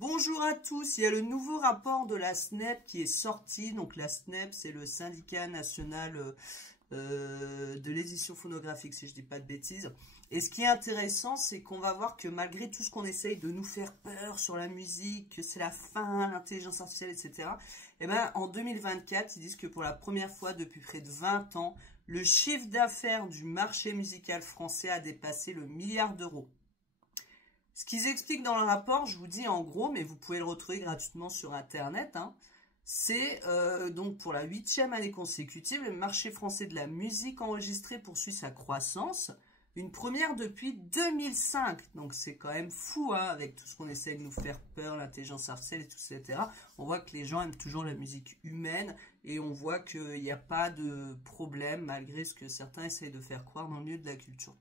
Bonjour à tous, il y a le nouveau rapport de la SNEP qui est sorti. Donc la SNEP, c'est le syndicat national de l'édition phonographique, si je dis pas de bêtises. Et ce qui est intéressant, c'est qu'on va voir que malgré tout ce qu'on essaye de nous faire peur sur la musique, que c'est la fin, l'intelligence artificielle, etc. Et ben en 2024, ils disent que pour la première fois depuis près de 20 ans, le chiffre d'affaires du marché musical français a dépassé le milliard d'euros. Ce qu'ils expliquent dans le rapport, je vous dis en gros, mais vous pouvez le retrouver gratuitement sur Internet, hein, c'est donc pour la 8e année consécutive, le marché français de la musique enregistrée poursuit sa croissance, une première depuis 2005. Donc c'est quand même fou, hein, avec tout ce qu'on essaie de nous faire peur, l'intelligence artificielle, et tout, etc. On voit que les gens aiment toujours la musique humaine et on voit qu'il n'y a pas de problème malgré ce que certains essayent de faire croire dans le milieu de la culture.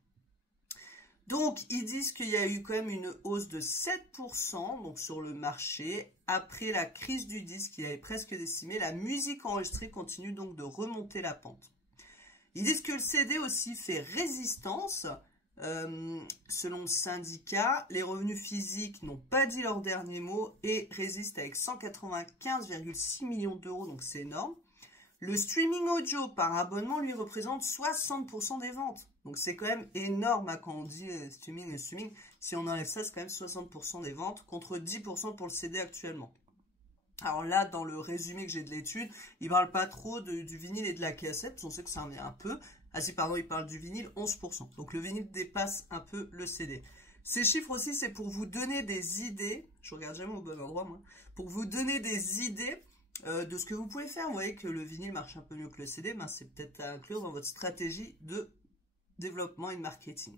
Donc, ils disent qu'il y a eu quand même une hausse de 7% donc sur le marché. Après la crise du disque, il avait presque décimé. La musique enregistrée continue donc de remonter la pente. Ils disent que le CD aussi fait résistance. Selon le syndicat, les revenus physiques n'ont pas dit leur dernier mot et résistent avec 195,6 millions d'euros, donc c'est énorme. Le streaming audio par abonnement, lui, représente 60% des ventes. Donc c'est quand même énorme hein, quand on dit streaming et streaming. Si on enlève ça, c'est quand même 60% des ventes contre 10% pour le CD actuellement. Alors là, dans le résumé que j'ai de l'étude, il ne parle pas trop du vinyle et de la cassette, parce qu'on sait que ça revient un peu. Ah si, pardon, il parle du vinyle, 11%. Donc le vinyle dépasse un peu le CD. Ces chiffres aussi, c'est pour vous donner des idées. Je regarde jamais au bon endroit, moi. Pour vous donner des idées de ce que vous pouvez faire. Vous voyez que le vinyle marche un peu mieux que le CD, ben c'est peut-être à inclure dans votre stratégie de développement et de marketing.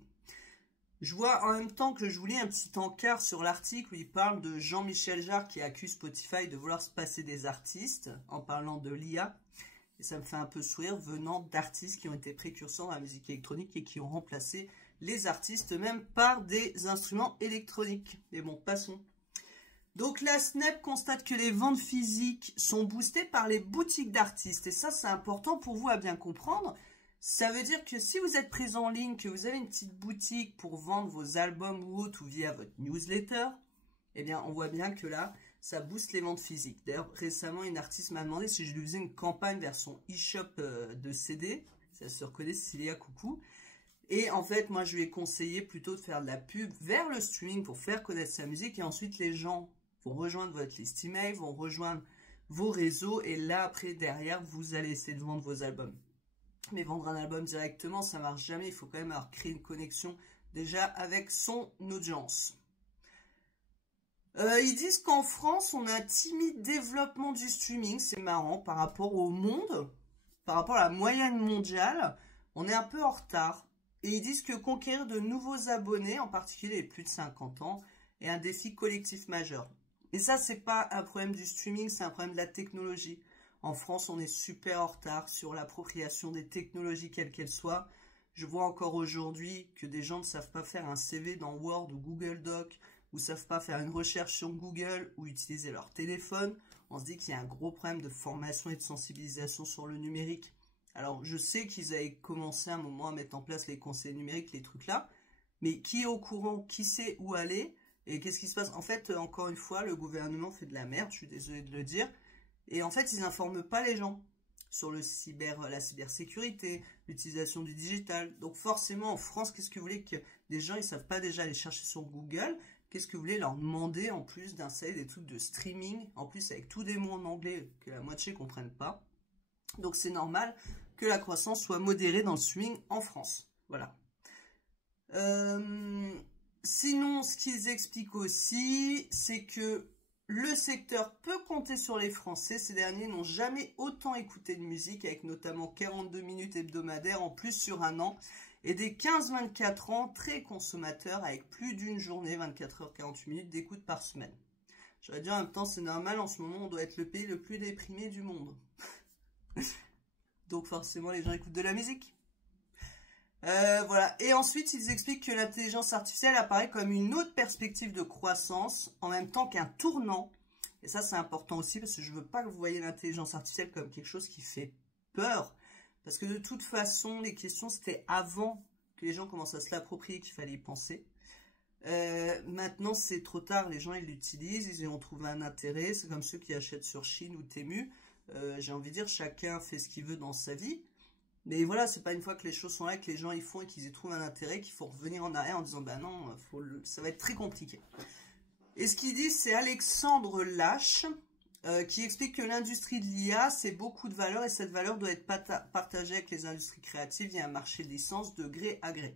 Je vois en même temps que je vous lis un petit encart sur l'article où il parle de Jean-Michel Jarre qui accuse Spotify de vouloir se passer des artistes en parlant de l'IA. Et ça me fait un peu sourire venant d'artistes qui ont été précurseurs dans la musique électronique et qui ont remplacé les artistes même par des instruments électroniques. Mais bon, passons. Donc la SNEP constate que les ventes physiques sont boostées par les boutiques d'artistes. Et ça, c'est important pour vous à bien comprendre. Ça veut dire que si vous êtes présent en ligne, que vous avez une petite boutique pour vendre vos albums ou autres ou via votre newsletter, eh bien, on voit bien que là, ça booste les ventes physiques. D'ailleurs, récemment, une artiste m'a demandé si je lui faisais une campagne vers son e-shop de CD. Ça se reconnaît, Cécilia, coucou. Et en fait, moi, je lui ai conseillé plutôt de faire de la pub vers le streaming pour faire connaître sa musique. Et ensuite, les gens vont rejoindre votre liste email, vont rejoindre vos réseaux. Et là, après, derrière, vous allez essayer de vendre vos albums. Mais vendre un album directement, ça marche jamais. Il faut quand même avoir créé une connexion déjà avec son audience. Ils disent qu'en France, on a un timide développement du streaming. C'est marrant par rapport au monde, par rapport à la moyenne mondiale. On est un peu en retard. Et ils disent que conquérir de nouveaux abonnés, en particulier les plus de 50 ans, est un défi collectif majeur. Et ça, c'est pas un problème du streaming, c'est un problème de la technologie. En France, on est super en retard sur l'appropriation des technologies, quelles qu'elles soient. Je vois encore aujourd'hui que des gens ne savent pas faire un CV dans Word ou Google Doc, ou ne savent pas faire une recherche sur Google, ou utiliser leur téléphone. On se dit qu'il y a un gros problème de formation et de sensibilisation sur le numérique. Alors, je sais qu'ils avaient commencé à un moment à mettre en place les conseils numériques, les trucs là, mais qui est au courant, qui sait où aller, et qu'est-ce qui se passe? En fait, encore une fois, le gouvernement fait de la merde, je suis désolé de le dire, et en fait, ils n'informent pas les gens sur la cybersécurité, l'utilisation du digital. Donc forcément, en France, qu'est-ce que vous voulez que des gens, ils ne savent pas déjà aller chercher sur Google? Qu'est-ce que vous voulez leur demander en plus d'installer des trucs de streaming, en plus avec tous des mots en anglais que la moitié ne comprennent pas? Donc c'est normal que la croissance soit modérée dans le streaming en France. Voilà. Sinon, ce qu'ils expliquent aussi, c'est que le secteur peut compter sur les Français. Ces derniers n'ont jamais autant écouté de musique, avec notamment 42 minutes hebdomadaires en plus sur un an, et des 15-24 ans très consommateurs, avec plus d'une journée, 24 heures 48 minutes d'écoute par semaine. J'aurais dit en même temps, c'est normal, en ce moment, on doit être le pays le plus déprimé du monde. Donc forcément, les gens écoutent de la musique. Voilà. Et ensuite, ils expliquent que l'intelligence artificielle apparaît comme une autre perspective de croissance, en même temps qu'un tournant. Et ça, c'est important aussi, parce que je veux pas que vous voyez l'intelligence artificielle comme quelque chose qui fait peur. Parce que de toute façon, les questions, c'était avant que les gens commencent à se l'approprier qu'il fallait y penser. Maintenant, c'est trop tard, les gens ils l'utilisent, ils y ont trouvé un intérêt, c'est comme ceux qui achètent sur Chine ou Temu. J'ai envie de dire, chacun fait ce qu'il veut dans sa vie. Mais voilà, c'est pas une fois que les choses sont là, que les gens y font et qu'ils y trouvent un intérêt, qu'il faut revenir en arrière en disant, bah non, ça va être très compliqué. Et ce qu'il dit, c'est Alexandre Lâche, qui explique que l'industrie de l'IA, c'est beaucoup de valeur et cette valeur doit être partagée avec les industries créatives via un marché de licence de gré à gré.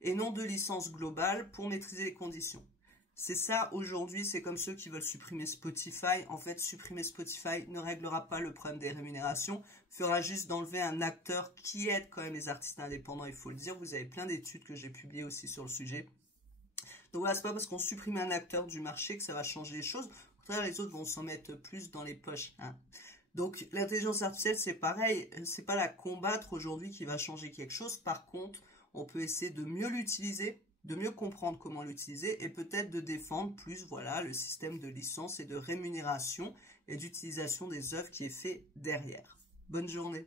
Et non de licence globale pour maîtriser les conditions. C'est ça, aujourd'hui, c'est comme ceux qui veulent supprimer Spotify. En fait, supprimer Spotify ne réglera pas le problème des rémunérations, fera juste d'enlever un acteur qui aide quand même les artistes indépendants, il faut le dire. Vous avez plein d'études que j'ai publiées aussi sur le sujet. Donc voilà, c'est pas parce qu'on supprime un acteur du marché que ça va changer les choses. Au contraire, les autres vont s'en mettre plus dans les poches. Hein. Donc l'intelligence artificielle, c'est pareil. C'est pas la combattre aujourd'hui qui va changer quelque chose. Par contre, on peut essayer de mieux l'utiliser, de mieux comprendre comment l'utiliser et peut-être de défendre plus voilà, le système de licence et de rémunération et d'utilisation des œuvres qui est fait derrière. Bonne journée.